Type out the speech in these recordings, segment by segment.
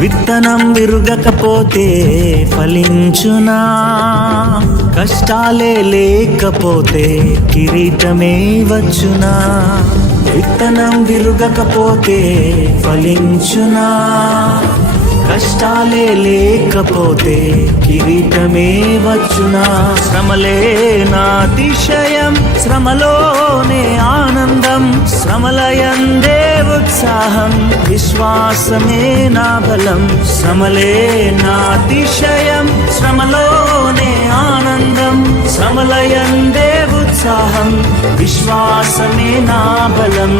విత్తనం విరుగకపోతే ఫలించునా? కష్టాలే లేకపోతే కిరీటమే వచ్చునా? విత్తనం విరుగకపోతే ఫలించునా? కష్టాలే లేకపోతే కిరీటమే వచ్చునా? శ్రమలే నా అతిశయం, శ్రమలోనే ఆనందం, శ్రమలయందే ఉత్సాహం, విశ్వాసమే నా బలం. శ్రమలే నా అతిశయం, శ్రమలోనే ఆనందం, శ్రమలయందే ఉత్సాహం, విశ్వాసమే నా బలం.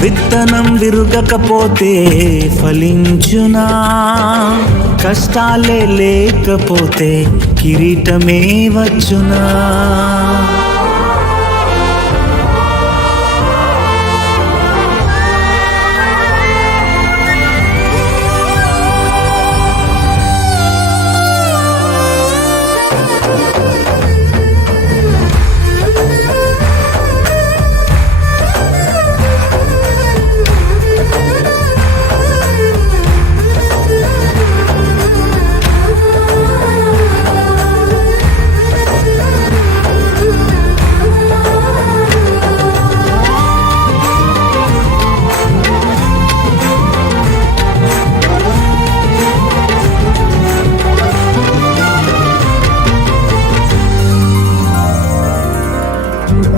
విత్తనం విరుగకపోతే ఫలించునా? కష్టాలే లేకపోతే కిరీటమే వచ్చునా?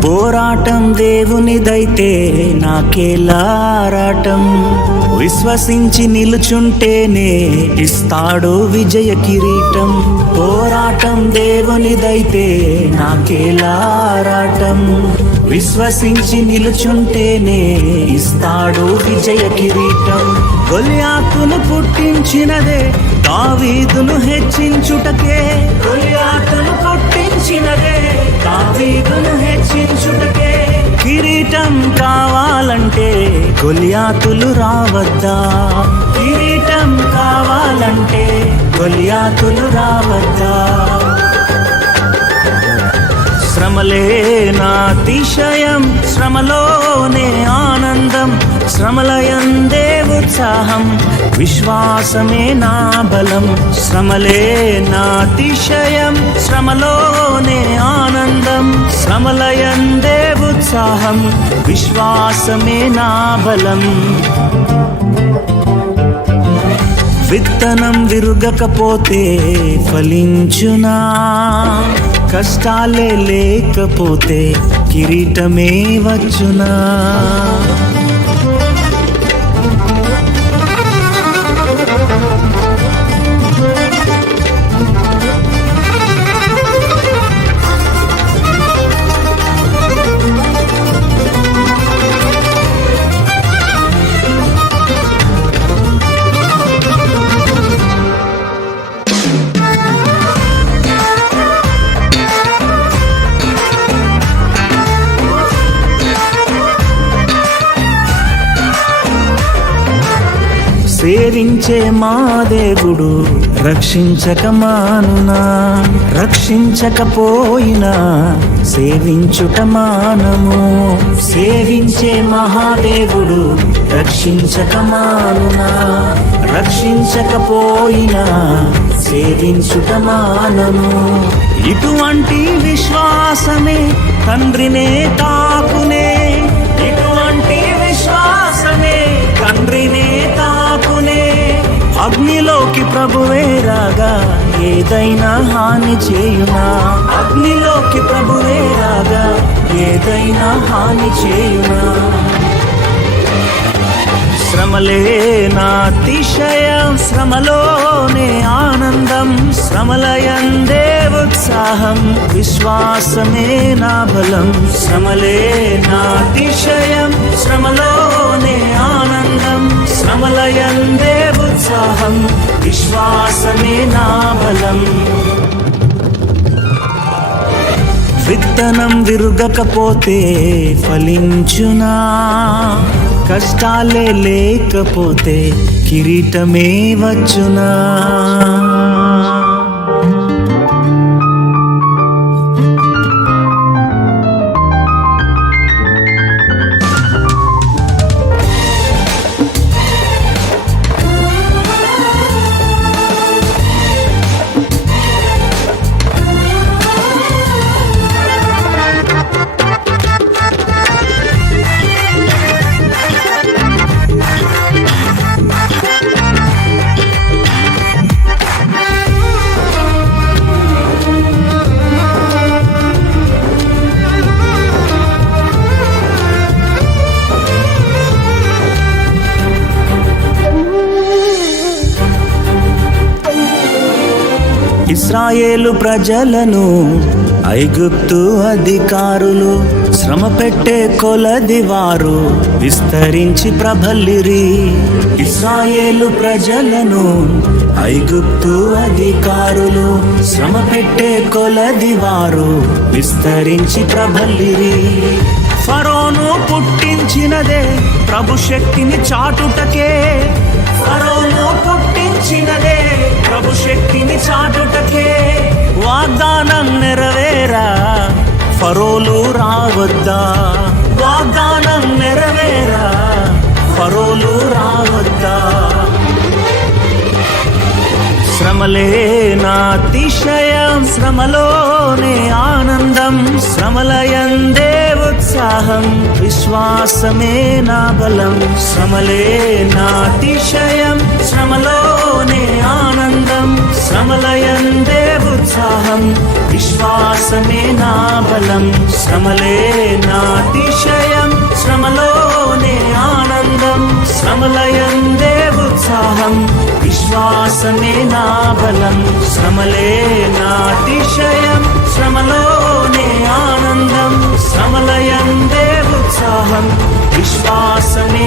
పోరాటం దేవునిదైతే నాకేలారాటం, విశ్వసించి నిలుచుంటేనే ఇస్తాడు విజయ కిరీటం. పోరాటం దేవునిదైతే నాకేలారాటం, విశ్వసించి నిలుచుంటేనే ఇస్తాడు విజయ కిరీటం. గొలియాతును పుట్టించినదే దావీదును హెచ్చించుటకే, గొలియాతును పుట్టించినదే దావీదును హెచ్చించుటకే. కిరీటం కావాలంటే గొలియాతులు రావద్దా? కిరీటం కావాలంటే గొలియాతులు రావద్దా? శ్రమలే నా అతిశయం, శ్రమలోనే ఆనందం, శ్రమలయందే ఉత్సాహం, విశ్వాసమే నా బలం. శ్రమలే నా అతిశయం, శ్రమలోనే ఆనందం, శ్రమలయందే ఉత్సాహం, విశ్వాసమే నా బలం. విత్తనం విరుగకపోతే ఫలించునా? కష్టాలే లేకపోతే కిరీటమే వచ్చునా? సేవించే మా దేవుడు రక్షించక మానునా? రక్షించకపోయినా సేవించుట మానము. సేవించే మహాదేవుడు రక్షించక మానునా? రక్షించకపోయినా సేవించుట మానము. ఇటువంటి విశ్వాసమే తండ్రినే తాకునే, ఇటువంటి విశ్వాసమే తండ్రినే తాకునే. అగ్నిలోకి ప్రభువే రాగా ఏదైనా హాని చేయునా? అగ్నిలోకి ప్రభువే రాగా ఏదైనా హాని చేయునా? శ్రమలే నా అతిశయం, శ్రమలోనే ఆనందం, శ్రమలయందే ఉత్సాహం, విశ్వాసమే నా బలం. శ్రమలే నా అతిశయం, శ్రమలోనే ఆనందం, శ్రమలయందే ఉత్సాహం, విశ్వాసమే నా బలం. విత్తనం విరుగకపోతే ఫలించునా? కష్టాలే లేకపోతే కిరీటమే వచ్చునా? ఇశ్రాయేలు ప్రజలను ఐగుప్తు అధికారులు శ్రమ పెట్టే కొలది వారు విస్తరించి ప్రబలిరి. ఇశ్రాయేలు ప్రజలను ఐగుప్తు అధికారులు శ్రమ పెట్టే కొలది వారు విస్తరించి ప్రబలిరి. ఫరోను పుట్టించినదే ప్రభు శక్తిని చాటుటకే, ఫరోను పుట్టించినదే ప్రభు శక్తిని చాటుటకే. వాగ్దానం నెరవేరా ఫరోలు రావద్దా, వాగ్దానం నెరవేరా ఫరోలు రావద్దా. శ్రమలే నా అతిశయం, శ్రమలోనే ఆనందం, శ్రమలయందే ఉత్సాహం, విశ్వాసమే నా బలం. శ్రమలే నా అతిశయం, శ్రమలోనే ఆనందం, శ్రమలయందే ఉత్సాహం, విశ్వాసమే నా బలం. శ్రమలే నా అతిశయం, శ్రమలోనే ఆనందం, శ్రమలయందే ఉత్సాహం, విశ్వాసమే నా బలం. శ్రమలే నా అతిశయం, శ్రమలోనే ఆనందం, శ్రమలయందే ఉత్సాహం, విశ్వాసమే